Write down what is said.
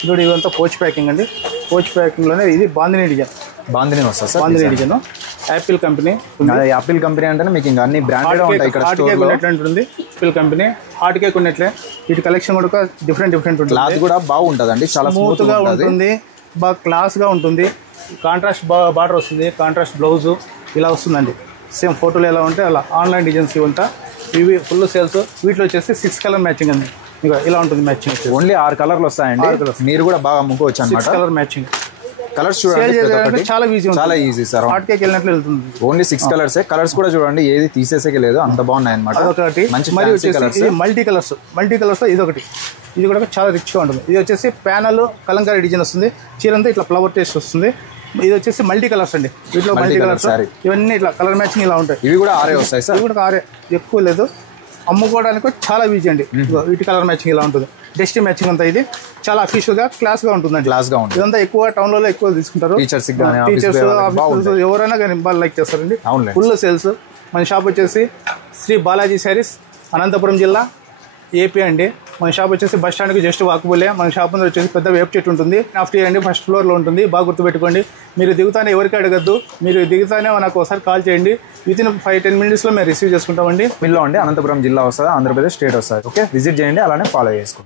ఇప్పుడు ఇవంతా pouch packing అండి. పోచ్ ప్యాకింగ్లోనే ఇది బాందిని డిజైన్. బాందిని వస్తుంది sir. Bandhani design Apple company. Apple company అంటే మీకు ఇంకా అన్ని బ్రాండెడ్ ఉంటాయి ఇక్కడ. హాట్ కేక్ ఉన్నట్లు ఉంటుంది యాపిల్ కంపెనీ. హాట్ కేక్ ఉన్నట్లే వీటి కలెక్షన్ కూడా డిఫరెంట్ ఉంటుంది. క్లాత్ కూడా బాగుంటుందండి, చాలా స్మూత్ గా ఉంటుంది, బాగా క్లాస్ గా ఉంటుంది. కాంట్రాస్ట్ బార్డర్ వస్తుంది, కాంట్రాస్ట్ బ్లౌజ్ ఇలా వస్తుందండి. సేమ్ ఫోటోలు ఎలా ఉంటే అలా. ఆన్లైన్ డిజైన్స్ ఉంటా ఇవి ఫుల్ సేల్స్. వీటిలో వచ్చేసి 6 కలర్ మ్యాచింగ్ అండి. ఇంకా ఇలా ఉంటుంది మ్యాచింగ్. ఓన్లీ 6 కలర్లు వస్తాయండి. మీరు కూడా బాగా అమ్ముకోవచ్చు అన్నమాట. 6 కలర్ మ్యాచింగ్. కలర్స్ చూడండి చాలా ఈజీ సార్. హాట్ కేక్ వెళ్ళినట్లు వెళ్తుంది. Only 6 colours. కలర్స్ కూడా చూడండి, ఏది తీసేసేకే లేదు, అంత బాగున్నాయి అన్నమాట. అదొకటి. మరి వచ్చేసి మల్టీ కలర్స్. మల్టీ కలర్స్ ఇది ఒకటి. ఇది కూడా చాలా రిచ్గా ఉంటుంది. ఇది వచ్చేసి ప్యానల్ కలంకారీ డిజైన్ వస్తుంది. చీరంతా ఇట్లా ఫ్లవర్ టేస్ట్ వస్తుంది. ఇది వచ్చేసి మల్టీ కలర్స్ అండి. వీటిలో మల్టీ కలర్స్ ఇవన్నీ ఇట్లా కలర్ మ్యాచింగ్ ఇలా ఉంటాయి. ఇవి కూడా 6 వస్తాయి సార్. ఇవి కూడా 6 ఎక్కువ లేదు. అమ్ముకోవడానికి చాలా ఈజీ అండి. వీటి కలర్ మ్యాచింగ్ ఇలా ఉంటుంది. డెస్టీ మ్యాచింగ్ అంతా ఇది చాలా అఫీషియల్ గా క్లాస్ గా ఉంటుందండి. ఇదంతా ఎక్కువ టౌన్ లో ఎక్కువ తీసుకుంటారు. టీచర్స్ ఎవరైనా కానీ బాగా లైక్ చేస్తారండి. Full sales. మన షాప్ వచ్చేసి శ్రీ బాలాజీ శారీస్, అనంతపురం జిల్లా, ఏపీ అండి. మన షాప్ వచ్చేసి బస్ స్టాండ్కి జస్ట్ వాకబులే. మన షాప్ ముందు వచ్చేసి పెద్ద వేప చెట్టు ఉంటుంది. ఆఫ్టర్ అండి ఫస్ట్ ఫ్లోర్లో ఉంటుంది. బాగా గుర్తుపెట్టుకోండి. మీరు దిగుతానే ఎవరికి అడగద్దు. మీరు దిగుతానే నాకు ఒకసారి కాల్ చేయండి. వితిన్ 5-10 మినిట్స్లో మేము రిసీవ్ చేసుకుంటామండి. మిల్లో అండి, అనంతపురం జిల్లా వస్తుంది, ఆంధ్రప్రదేశ్ స్టేట్ వస్తుంది. ఓకే, విజిట్ చేయండి, అలానే ఫాలో చేసుకోండి.